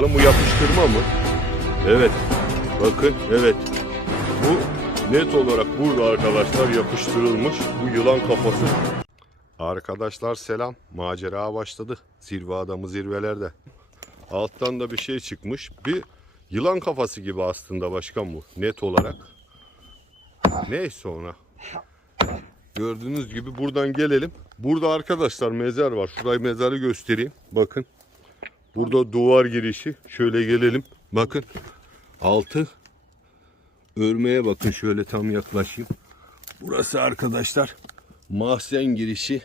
Bu yapıştırma mı? Evet. Bakın evet. Bu net olarak burada arkadaşlar yapıştırılmış. Bu yılan kafası. Arkadaşlar selam. Macera başladı. Zirve adamı zirvelerde. Alttan da bir şey çıkmış. Bir yılan kafası gibi aslında başkan bu. Net olarak. Neyse ona. Gördüğünüz gibi buradan gelelim. Burada arkadaşlar mezar var. Şurayı mezarı göstereyim. Bakın. Burada duvar girişi. Şöyle gelelim. Bakın. Altı. Örmeye bakın şöyle tam yaklaşayım. Burası arkadaşlar mahzen girişi.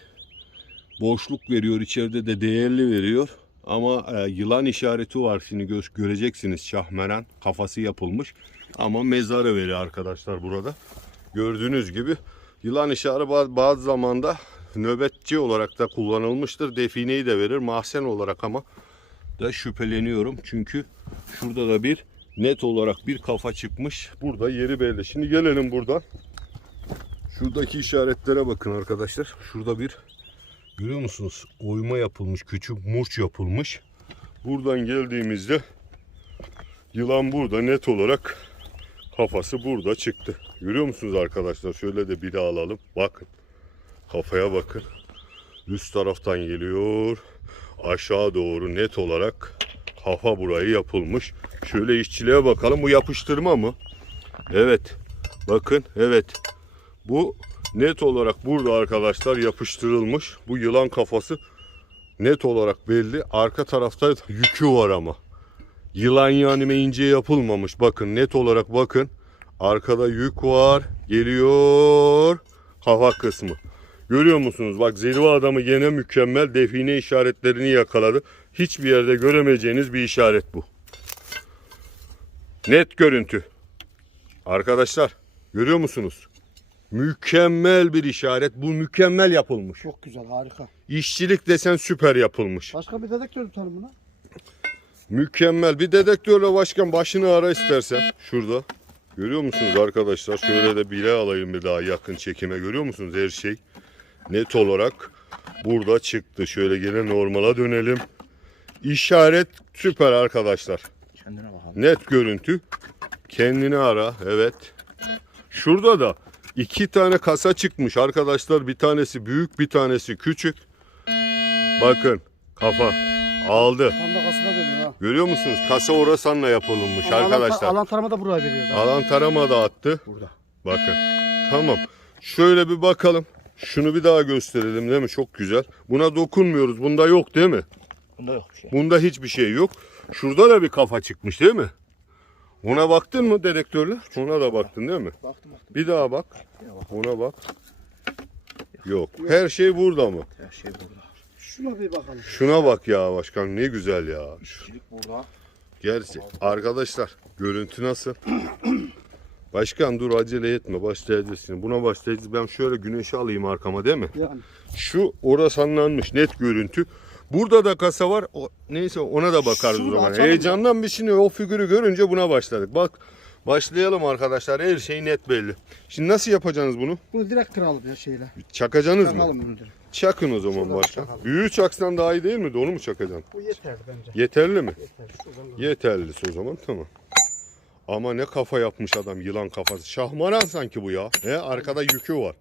Boşluk veriyor. içeride de değerli veriyor. Ama e, yılan işareti var. Şimdi gö- göreceksiniz şahmeran kafası yapılmış. Ama mezarı veriyor arkadaşlar burada. Gördüğünüz gibi yılan işareti ba- bazı zamanda nöbetçi olarak da kullanılmıştır. Defineyi de verir. Mahzen olarak ama da şüpheleniyorum. Çünkü şurada da bir net olarak bir kafa çıkmış. Burada yeri belli. Şimdi gelelim buradan. Şuradaki işaretlere bakın arkadaşlar. Şurada bir görüyor musunuz? Oyma yapılmış. Küçük murç yapılmış. Buradan geldiğimizde yılan burada net olarak kafası burada çıktı. Görüyor musunuz arkadaşlar? Şöyle de bir daha alalım. Bakın. Kafaya bakın. Üst taraftan geliyor. Aşağı doğru net olarak kafa burayı yapılmış. Şöyle işçiliğe bakalım. Bu yapıştırma mı? Evet. Bakın evet. Bu net olarak burada arkadaşlar yapıştırılmış. Bu yılan kafası net olarak belli. Arka tarafta yükü var ama. Yılan yanime ince yapılmamış. Bakın net olarak bakın. Arkada yük var. Geliyor. Kafa kısmı. Görüyor musunuz? Bak zirve adamı gene mükemmel define işaretlerini yakaladı. Hiçbir yerde göremeyeceğiniz bir işaret bu. Net görüntü. Arkadaşlar görüyor musunuz? Mükemmel bir işaret. Bu mükemmel yapılmış. Çok güzel harika. İşçilik desen süper yapılmış. Başka bir dedektör tutalım buna. Mükemmel. Bir dedektörle başkan başını ara istersen. Şurada. Görüyor musunuz arkadaşlar? Şöyle de bile alayım bir daha yakın çekime. Görüyor musunuz her şey? Net olarak burada çıktı. Şöyle gene normala dönelim. İşaret süper arkadaşlar. Kendine bakalım. Net görüntü. Kendini ara. Evet. Şurada da iki tane kasa çıkmış arkadaşlar. Bir tanesi büyük bir tanesi küçük. Bakın kafa aldı. Tam da kasına dönüyor ha. Görüyor musunuz? Kasa orasanla yapılmış Alan- arkadaşlar. Alan tarama da buraya veriyor. Alan tarama da attı. Burada. Bakın. Tamam. Şöyle bir bakalım. Şunu bir daha gösterelim değil mi? Çok güzel. Buna dokunmuyoruz. Bunda yok değil mi? Bunda yok bir şey. Bunda hiçbir şey yok. Şurada da bir kafa çıkmış değil mi? Ona baktın mı dedektörle? Ona da baktın değil mi? Baktım baktım. Bir daha bak. Ya bak. Ona bak. Yok. Her şey burada mı? Her şey burada. Şuna bir bakalım. Şuna bak ya başkan ne güzel ya. İşçilik burada. Gerçi arkadaşlar görüntü nasıl? Başkan dur acele etme başlayacağız şimdi. Buna başlayacağız. Ben şöyle güneşi alayım arkama değil mi? Yani Şu orası anlanmış net görüntü. Burada da kasa var. O, neyse ona da bakarız Şunu o zaman. Heyecandan bir şimdi o figürü görünce buna başladık. Bak başlayalım arkadaşlar. Her şey net belli. Şimdi nasıl yapacaksınız bunu? bunu direkt kıralım ya şeyle. Çakacaksınız mı? Çakalım bunu direkt. Çakın o zaman Şuradan başkan. çakalım. Büyüğü çaksan daha iyi değil mi? Onu mu çakacaksın? Bu yeterli bence. Yeterli mi? Yeter. Şuradan Yeterlisi o zaman tamam. Ama ne kafa yapmış adam yılan kafası. Şahmaran sanki bu ya. He, arkada yükü var.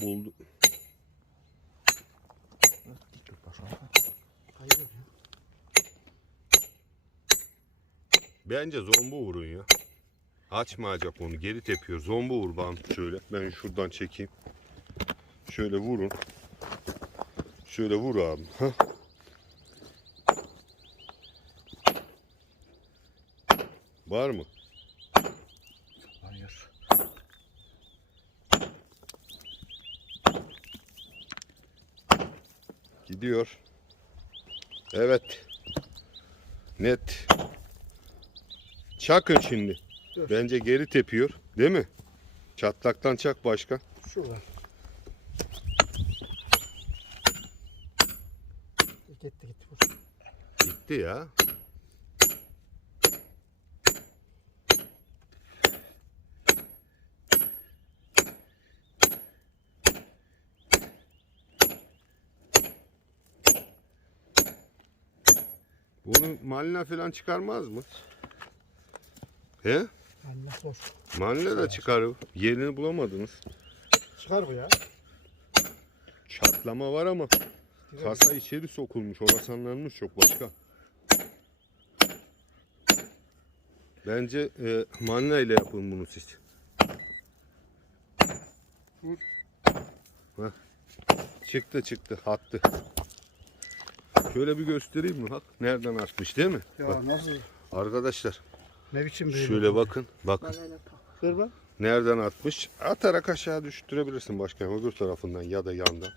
Buldu. Bence zombu vurun ya. Açmayacak onu. Geri tepiyor. Zombu vur bana şöyle. Ben şuradan çekeyim. Şöyle vurun. Şöyle vur abi. Hah. Var mı? Hayır. Gidiyor. Evet. Net. Çakın şimdi. Dur. Bence geri tepiyor. Değil mi? Çatlaktan çak başkan. Şuradan. Gitti gitti. Gitti ya. Bunu malina falan çıkarmaz mı? He? Allah boş. Malina da çıkarır. Yerini bulamadınız. Çıkar bu ya. Çatlama var ama kasa içeri sokulmuş. Orası anlanmış çok başka. Bence e, malina ile yapın bunu siz. Vur. Heh. Çıktı çıktı attı. Şöyle bir göstereyim mi? Bak nereden atmış değil mi? Ya Bak, nasıl? arkadaşlar Ne biçim büyüdü? şöyle bakın. Bakın. Kır bak. Nereden atmış? Atarak aşağı düşürebilirsin başkanım öbür tarafından ya da yandan.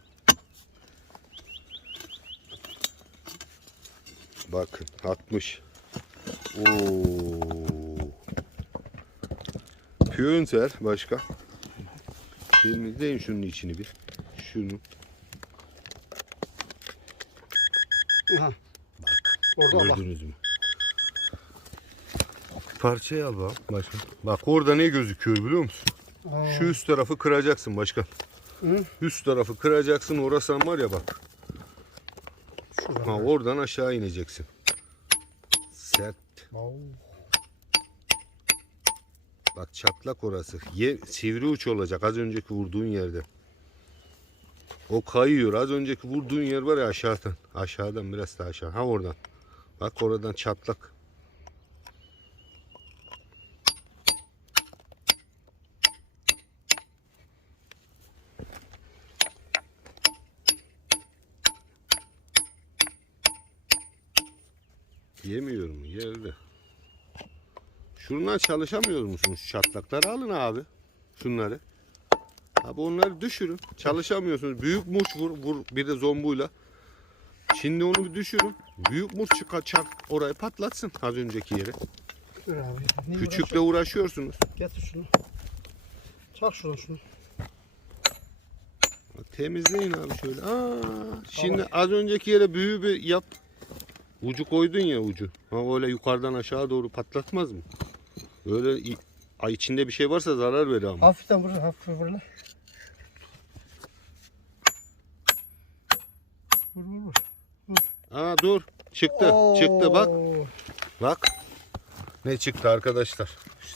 Bakın atmış. Oo. Piyönser başka. Temizleyin şunun içini bir. Şunu. Aha. Orada bak. Gördünüz mü? Parçayı al bak başkan. Bak orada ne gözüküyor biliyor musun? Aa, Şu üst tarafı kıracaksın başkan. Hı? Üst tarafı kıracaksın orası var ya bak. şurada. Ha, oradan aşağı ineceksin. Sert. Oo. Bak çatlak orası. Ye, sivri uç olacak az önceki vurduğun yerde. O kayıyor. Az önceki vurduğun yer var ya aşağıdan. Aşağıdan biraz daha aşağı. Ha oradan. Bak oradan çatlak. Yemiyorum yerde. Şundan çalışamıyor musunuz? Çatlakları alın abi. Şunları. Abi onları düşürün. Çalışamıyorsunuz. Büyük murç vur, vur bir de zombuyla. Şimdi onu bir düşürün. Büyük murç çıkar, çak orayı patlatsın az önceki. Dur abi. Niye Küçükle uğraşıyorsunuz. uğraş- Getir şunu. Çak şuradan şunu. Temizleyin abi şöyle. Aa, şimdi az önceki yere büyü bir yap. Ucu koydun ya ucu. Ha öyle yukarıdan aşağı doğru patlatmaz mı? Öyle i- ay içinde bir şey varsa zarar verir ama. Hafiften vur, hafif vur böyle. Vur vur vur. Aa dur. Çıktı. Çıktı bak. Oo. Bak. Ne çıktı arkadaşlar?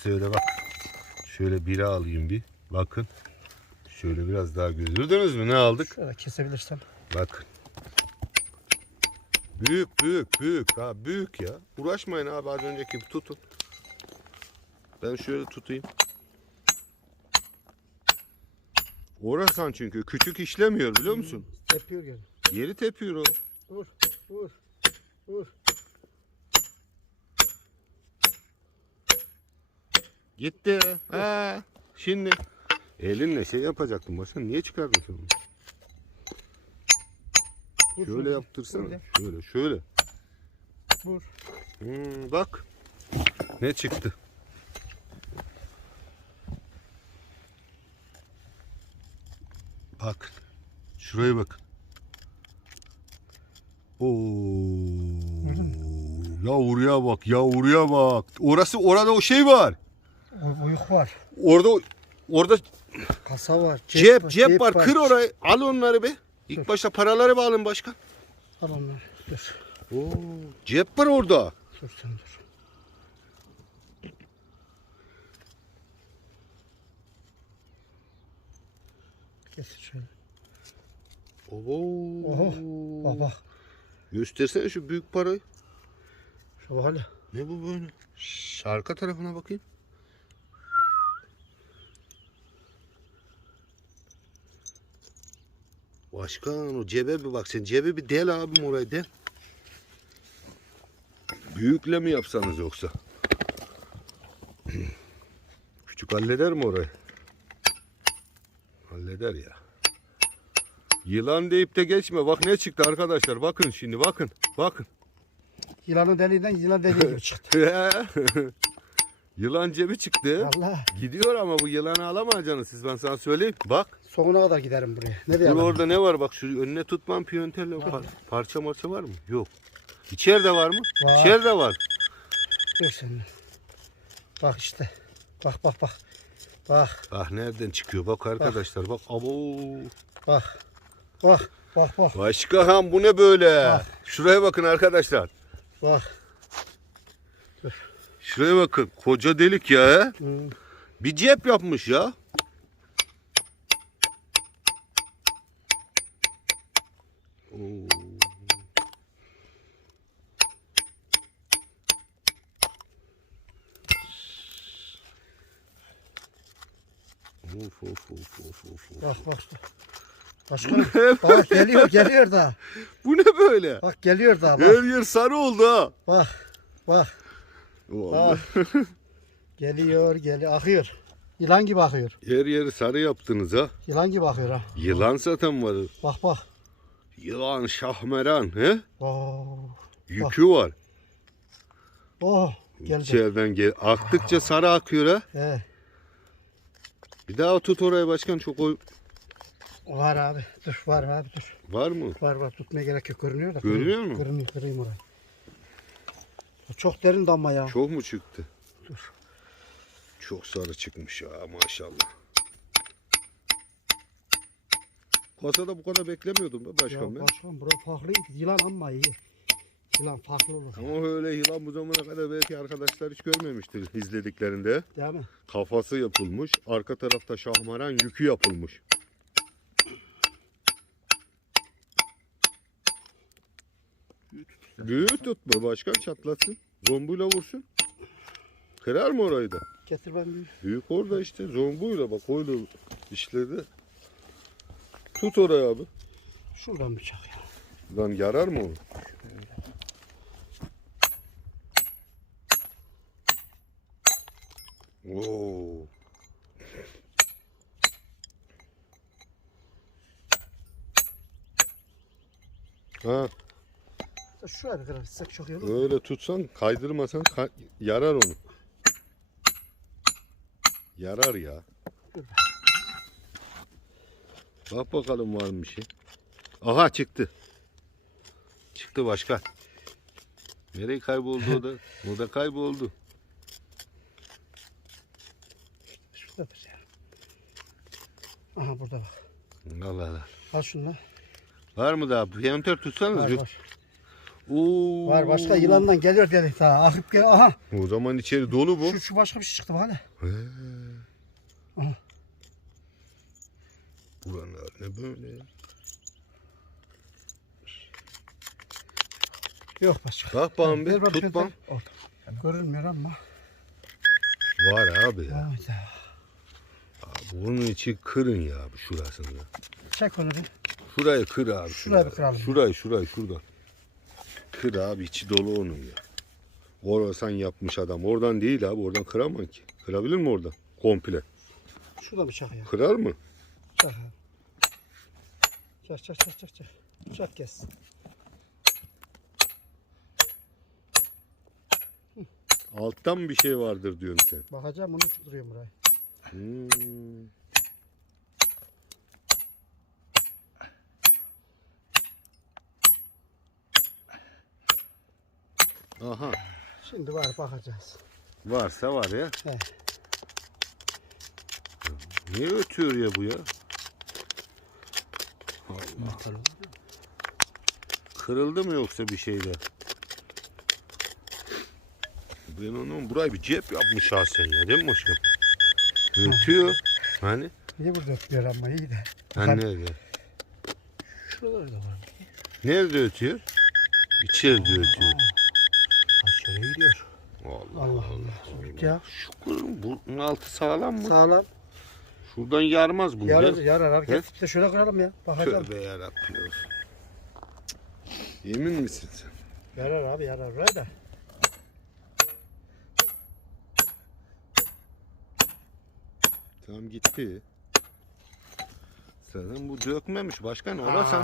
Şöyle bak. Şöyle biri alayım bir. Bakın. Şöyle biraz daha gördünüz mü? Ne aldık? Şöyle kesebilirsen. Bakın. Büyük büyük büyük. Ha büyük ya. Uğraşmayın abi az önceki gibi tutun. Ben şöyle tutayım. Orasan çünkü küçük işlemiyor biliyor musun? Tepiyor gel. Yeri tepiyor o. Vur vur vur. Gitti. Ha. Şimdi elinle şey yapacaktım başkan. Niye çıkardın sen onu? vur Şöyle şunu. yaptırsana. Şöyle. Şöyle şöyle. Vur. Hmm, bak. Ne çıktı? Bak. Şuraya bak. Oo. Yavruya bak, yavruya bak. Orası orada o şey var. O uyuk var. Orada orada Kasa var. cep cep, var. Kır orayı. Al onları be. İlk başta paraları bir alın başkan. Al onları. Dur. Oo, cep var orada. Dur sen dur. Getir şöyle. Oo. Oho. Bak bak. Göstersene şu büyük parayı. Hele. Ne bu böyle? Şş, arka tarafına bakayım. Başkan o cebe bir bak sen cebe bir del abim orayı del. Büyükle mi yapsanız yoksa? Küçük halleder mi orayı? Halleder ya. Yılan deyip de geçme. Bak ne çıktı arkadaşlar. Bakın şimdi bakın. Bakın. Yılanın deliğinden yılan deliği çıktı. Yılan cebi çıktı. Allah. Gidiyor ama bu yılanı alamayacaksınız siz ben sana söyleyeyim. Bak Sonuna kadar giderim buraya. Dur alalım? orada ne var bak şu önüne tutmam piyöntelle par- parça marça var mı? Yok. İçeride var mı? Var. İçeride var. Dur sen. Bak işte. Bak bak bak. Bak Bak nereden çıkıyor bak arkadaşlar bak. Abo. bak. Bak bak bak. Başka ham bu ne böyle? Bak. Şuraya bakın arkadaşlar. Bak. Şuraya bakın. Koca delik ya. Hı. Bir cep yapmış ya. Oo. Of of of of of. of. Bak bak. Başkanım. Bak geliyor geliyor da. Bu ne böyle? Bak geliyor da bak. Her yer sarı oldu ha. Bak. Bak. Bak. geliyor geliyor. Akıyor. Yılan gibi akıyor. Her yeri sarı yaptınız ha. Yılan gibi akıyor ha. Yılan zaten var. Bak bak. Yılan, şahmeran. He? Oh. Yükü var. Oh. Geldi. İçeriden gel. Aktıkça sarı akıyor ha. He. Bir daha tut oraya başkan çok oy... Var abi. Dur var abi dur. Var mı? Var var tutmaya gerek yok görünüyor da. Görünüyor mu? Görünüyor kırayım orayı. Çok derin damla ya. Çok mu çıktı? Dur. Çok sarı çıkmış ya maşallah. Kasada bu kadar beklemiyordum be başkan Ya ben. başkan bura farklıydı. Yılan ama iyi. Yılan farklı olur. Ama öyle yılan bu zamana kadar belki arkadaşlar hiç görmemiştir izlediklerinde. Değil mi? Kafası yapılmış, arka tarafta şahmaran yükü yapılmış. Büyük tutma başkan çatlasın. Zombuyla vursun. Kırar mı orayı da? Getir ben bir. Büyük orada işte zombuyla bak öyle işledi. Tut orayı abi. Şuradan bıçak ya. Lan yarar mı onu? Oo. Ha, Şuraya bir kırar. Sık çok iyi olur. öyle tutsan kaydırmasan kay- yarar onu. Yarar ya. Dur Bak bakalım var mı bir şey. Aha çıktı. Çıktı başkan. Nereye kayboldu o da? O da kayboldu. Şuradadır ya. Aha burada bak. Allah Allah. Al şunu da. Var mı daha? Piyantör tutsanız. Var var. Oo. Var başka yılandan geliyor dedik daha. Akıp gel. Aha. O zaman içeri dolu bu. Şu, şu başka bir şey çıktı hele. He. Aha. Buralar ne böyle? Yok başka. Bak bana bir tut bana. Görünmüyor ama. Var abi ya. Hayda. Bunun içi kırın ya abi şurasını. Çek onu bir. Şurayı kır abi. Şurayı bir kıralım. Şurayı şurayı şuradan. Kır abi içi dolu onun ya. Orasan yapmış adam. Oradan değil abi. Oradan kıramam ki. Kırabilir mi oradan? Komple. Şurada bıçak ya. Kırar mı? Çak abi. Çak çak çak çak çak. Çak kes. Alttan bir şey vardır diyorsun sen. Bakacağım onu tutturuyorum buraya. Hmm. Aha. Şimdi var bakacağız. Varsa var ya. He. Niye ötüyor ya bu ya? Kırıldı mı yoksa bir şeyde? Ben onun burayı bir cep yapmış ha sen ya değil mi başkanım? Ötüyor. Hani? Niye burada ötüyor ama iyi de. Hani nerede? Şuralarda da var. Nerede ötüyor? İçeride ötüyor. Aşağıya gidiyor. Allah Allah Allah. Tut ya. Şu bunun altı sağlam mı? Sağlam. Şuradan yarmaz bunu. Yarar ya. yarar abi. He? Gel de şöyle kıralım ya. Bakacağım. Tövbe yarabbim olsun. Yemin misin sen? Yarar abi yarar. Ver de. Tamam gitti. Zaten bu dökmemiş başkan orasan.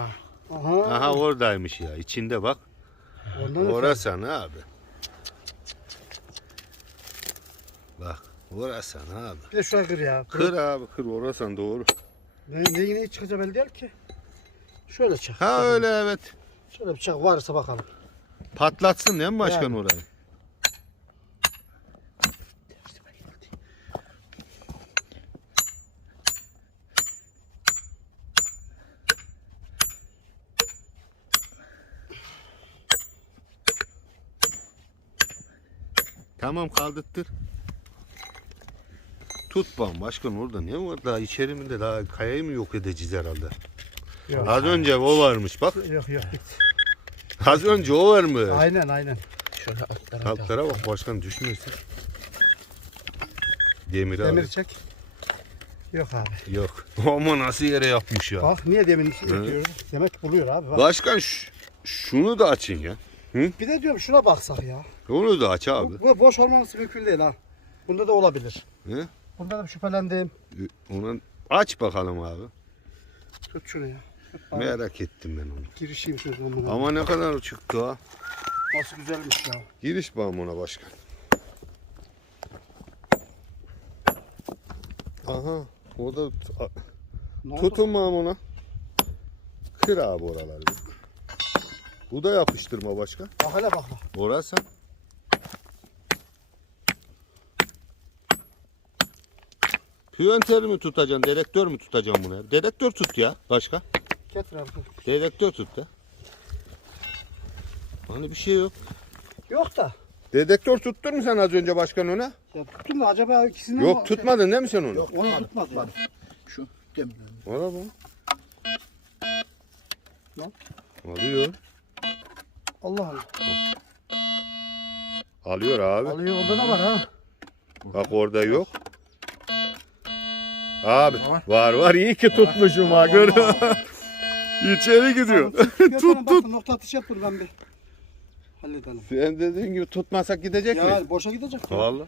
Aha. Aha oradaymış ya içinde bak. Ondan. Orasan abi. Bak orasan abi. Bir de şuraya kır ya. Kır abi kır orasan doğru. Ne, ne, ne çıkacak belli değil ki. Şöyle çak. Ha öyle evet. Şöyle bıçak varsa bakalım. Patlatsın değil mi başkan Yani. orayı? Tamam kaldırttır. Tut başkan orada ne var daha içeri mi de daha kayayı mı yok edeceğiz herhalde. Yok. Az önce o varmış bak. Yok yok. Az önce o varmış. Aynen aynen. Şöyle altlara Altlara bak başkan düşmesin. Demir, Demir abi. çek. Yok abi. Yok. Ama nasıl yere yapmış ya. Bak niye demir yapıyoruz? Demek buluyor abi. Bak. Başkan şunu da açın ya. Bir de diyorum şuna baksak ya. Onu da aç abi. Bu, bu boş olmaması mümkün değil ha. Bunda da olabilir. He? Bunda da şüphelendim. Onu aç bakalım abi. Tut şunu ya. Abi. Merak ettim ben onu. Girişeyim şunu buna. Ama ne kadar çıktı ha. Nasıl güzelmiş ya. Giriş bağım ona başkan. Aha. O da Ne oldu? tutun bağım ona. Kır abi oraları. Bu da yapıştırma başkan. Bak hele bak bak. Orası. Püventer mi tutacaksın, dedektör mü tutacaksın bunu? Dedektör tut ya başka. Getir abi. Dedektör tut da. Hani bir şey yok. Yok da. Dedektör tuttun mu sen az önce başkan ona? Ya tuttun da acaba ikisini Yok tutmadın değil mi sen onu? Yok Onu tutmadı, tutmadı tutmadı. Şu demir. Ona bu. Lan. Alıyor. Allah Allah. Alıyor abi. Alıyor orada da var ha. Bak orada yok. Abi var var iyi ki tutmuşum ha gör. İçeri gidiyor. Tut tut. Nokta atışı yap ben bir. Halledelim. Sen dediğin gibi tutmasak gidecek mi? Ya boşa gidecek. Vallahi.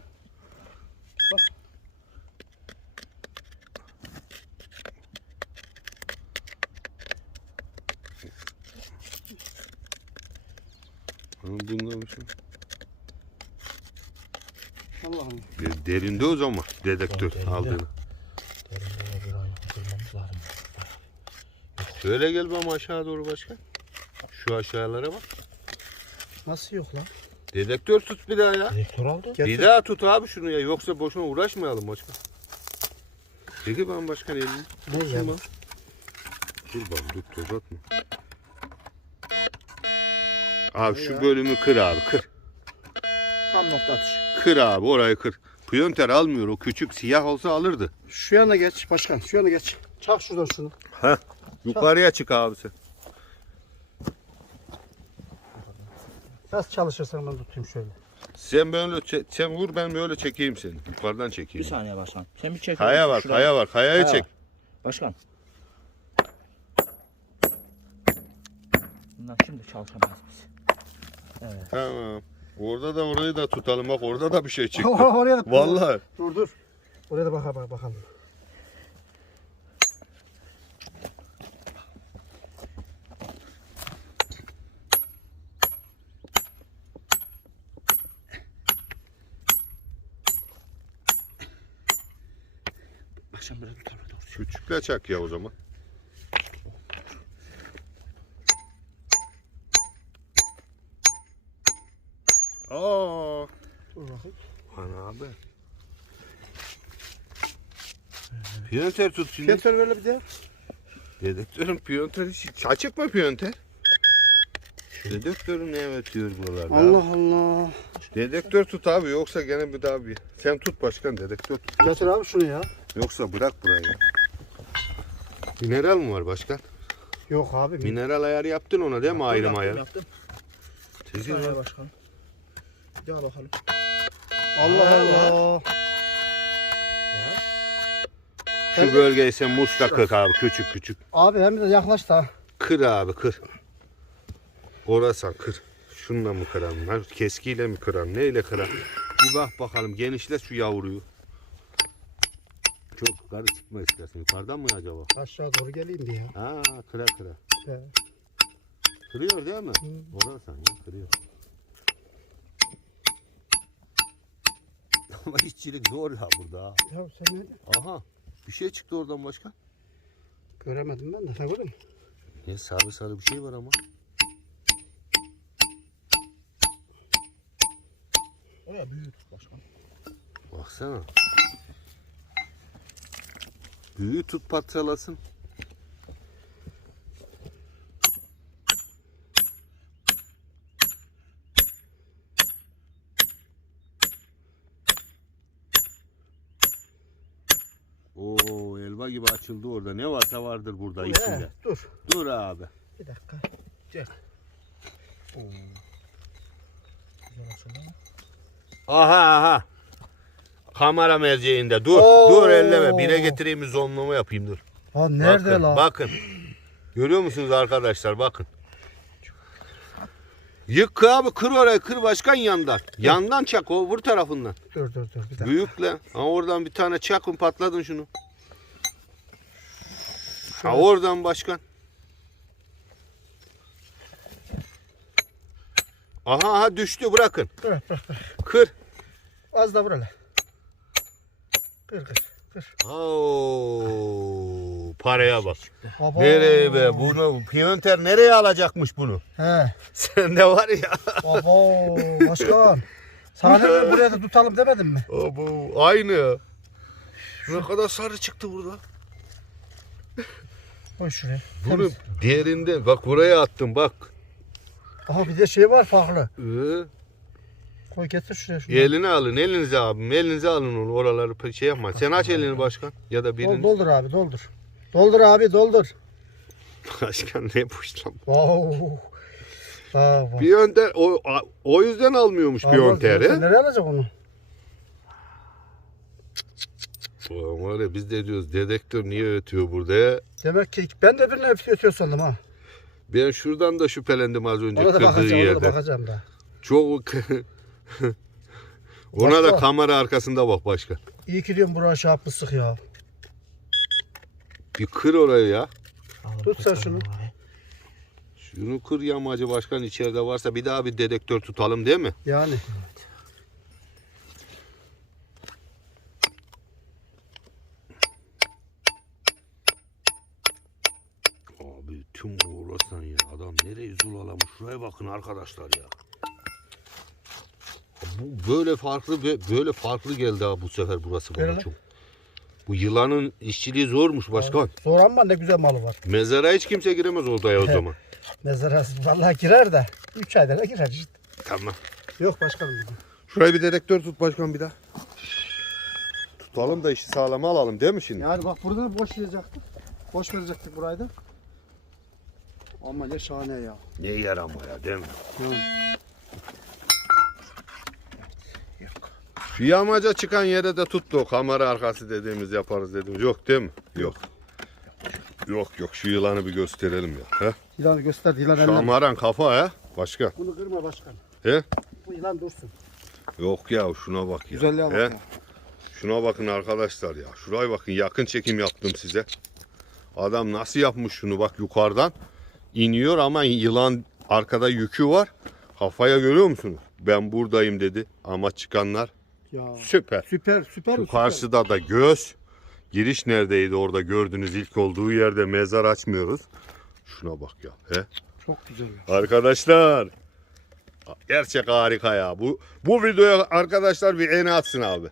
Ha, Bunda bir şey. Allah Allah. De- Derinde o zaman dedektör Derinde. aldığını. Derinde bir ay kırmamız lazım. Şöyle gel bana aşağı doğru başka. Şu aşağılara bak. Nasıl yok lan? Dedektör tut bir daha ya. Direktör aldı. Getir. Bir daha tut abi şunu ya yoksa boşuna uğraşmayalım başkan. Peki ben başkan elini. Ne ya? Bak. Dur bak dur toz atma. Abi şu bölümü kır abi kır. Tam nokta atışı. Kır abi orayı kır. Piyonter almıyor o küçük siyah olsa alırdı. Şu yana geç başkan. Şu yana geç. Çak şuradan şunu. Heh. Yukarıya çık abi sen. Nasıl çalışırsan ben tutayım şöyle. Sen böyle çe- sen vur ben böyle çekeyim seni. Yukarıdan Bir çekeyim. saniye başkan. Sen bir çek. Kaya var Şuraya. kaya var kayayı Kaya çek. var. Başkan. Bundan şimdi çalışamayız biz. Evet. Tamam. Orada da orayı da tutalım bak orada da bir şey çıktı. Oraya da. Vallahi. Dur dur. Oraya da bak bak bakalım. Küçükle çak ya o zaman. Aa. Dur bakayım. Ana abi. Piyonter tut şimdi. Getir böyle bir de. Dedektörün piyonter hiç açık mı piyonter? Dedektörü ne ötüyor buralarda? Allah Allah. Dedektör tut abi yoksa gene bir daha bir. Sen tut başkan dedektör tut. Getir abi şunu ya. Yoksa bırak burayı. Mineral mi var başkan? Yok abi. Mineral ayarı yaptın ona değil mi ayrım Yaptım, ayar? Yaptım. Tezgah var. başkan. Bir daha bakalım. Allah Allah. Şu bölgeyi sen musla kır abi küçük küçük. Abi hem de yaklaş da. Kır abi kır. Orasan kır. Şununla mı kıram? Keskiyle mi kıram? Neyle kıram? Bir bak bakalım genişle şu yavruyu. Çok yukarı çıkma istersen. Yukarıdan mı acaba? Aşağı doğru geleyim diye. Aa kıra kıra. He. Kırıyor değil mi? Orasan ya kırıyor. Ama işçilik zor ya burada. ha. Ya sen ne? Aha. Bir şey çıktı oradan başka. Göremedim ben de. Sen gördün mü? Ne sarı sarı bir şey var ama. Oraya büyük başkan. Baksana. Büyüğü tut parçalasın. Oo elba gibi açıldı orada. Ne varsa vardır burada dur, içinde. He, dur. Dur abi. Bir dakika. Gel. Oo. Aha aha. Kamera merceğinde. Dur. Oo. Dur elleme. Bire getireyim bir zonlama yapayım dur. Ha nerede bakın, lan? Bakın. Görüyor musunuz arkadaşlar? Bakın. Yık abi kır orayı kır başkan yandan. Yandan çak o vur tarafından. Dur dur dur bir dakika. Büyükle. Ha oradan bir tane çakın patladın şunu. Ha oradan başkan. Aha aha düştü bırakın. Bırak bırak bırak. Kır. Az da vur hele. Kır kır kır. Oo, paraya bak. Baba. Nereye be bunu Piyonter nereye alacakmış bunu? He. Sende var ya. Baba. Başkan. Sana ne ben buraya da tutalım demedim mi? Abo, aynı. Ne kadar sarı çıktı burada. Koy şuraya. Bunu Temiz. diğerinden bak buraya attım bak. Aha bir de şey var farklı. Ee, Koy getir şuraya şunu. elini alın elinize abim elinize alın onu oraları şey yapma. Sen aç elini başkan ya da Dol, birini. doldur abi doldur. Doldur abi doldur. Başkan ne puşlam. Wow. Aa, bak. Piyonter o, o yüzden almıyormuş Piyonter Sen he. Nereye alacak onu? Ulan var ya biz de diyoruz dedektör niye ötüyor burada ya. Demek ki ben de birine ötüyor sandım ha. Ben şuradan da şüphelendim az önce Ona da kırdığı bakacağım, ona da bakacağım da. Çok Ona da Başka? kamera arkasında bak başkan. İyi ki diyorum buraya şey ya. Bir kır orayı ya. Tut sen şunu. Şunu kır yamacı başkan içeride varsa bir daha bir dedektör tutalım değil mi? Yani. Abi tüm uğraşsan ya adam nereyi zulalamış şuraya bakın arkadaşlar ya. Bu böyle farklı bö- böyle farklı geldi ha bu sefer burası bana Öyle. çok. Bu yılanın işçiliği zormuş başkan. Zor ama ne güzel malı var. Mezara hiç kimse giremez odaya o He. zaman. Mezara vallahi girer de. 3 ayda da girer işte. Tamam. Yok başkanım. Şuraya bir dedektör tut başkan bir daha. Tutalım da işi sağlama alalım değil mi şimdi? Yani bak burada da boş verecektik. Boş verecektik burayı da. Ama ne şahane ya. Ne yer ama ya değil mi? Şu yamaca çıkan yere de tuttu kamera arkası dediğimiz yaparız dediğimiz. Yok değil mi? Yok. Yok yok şu yılanı bir gösterelim ya. He? Yılanı göster yılan eline. Şamaran kafa he? Başka. Bunu kırma başkan. He? Bu yılan dursun. Yok ya şuna bak ya. Güzelliğe bak He? ya. Şuna bakın arkadaşlar ya. Şuraya bakın yakın çekim yaptım size. Adam nasıl yapmış şunu bak yukarıdan iniyor ama yılan arkada yükü var. Kafaya görüyor musunuz? Ben buradayım dedi ama çıkanlar Ya. süper. Süper süper. Şu süper. karşıda da göz. Giriş neredeydi orada gördüğünüz ilk olduğu yerde mezar açmıyoruz. Şuna bak ya. He? Çok güzel. ya. Arkadaşlar. Gerçek harika ya. Bu bu videoya arkadaşlar bir ene atsın abi.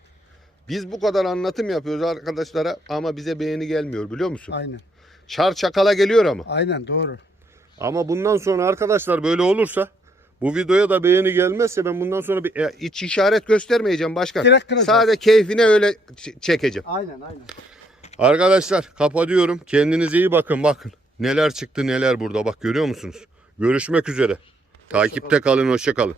Biz bu kadar anlatım yapıyoruz arkadaşlara ama bize beğeni gelmiyor biliyor musun? Aynen. Çar çakala geliyor ama. Aynen doğru. Ama bundan sonra arkadaşlar böyle olursa bu videoya da beğeni gelmezse ben bundan sonra bir e, iç işaret göstermeyeceğim başkan. Direkt kıracağız. Sadece keyfine öyle çekeceğim. Aynen aynen. Arkadaşlar kapatıyorum. Kendinize iyi bakın bakın. Neler çıktı neler burada bak görüyor musunuz? Görüşmek üzere. Takipte kalın hoşça kalın.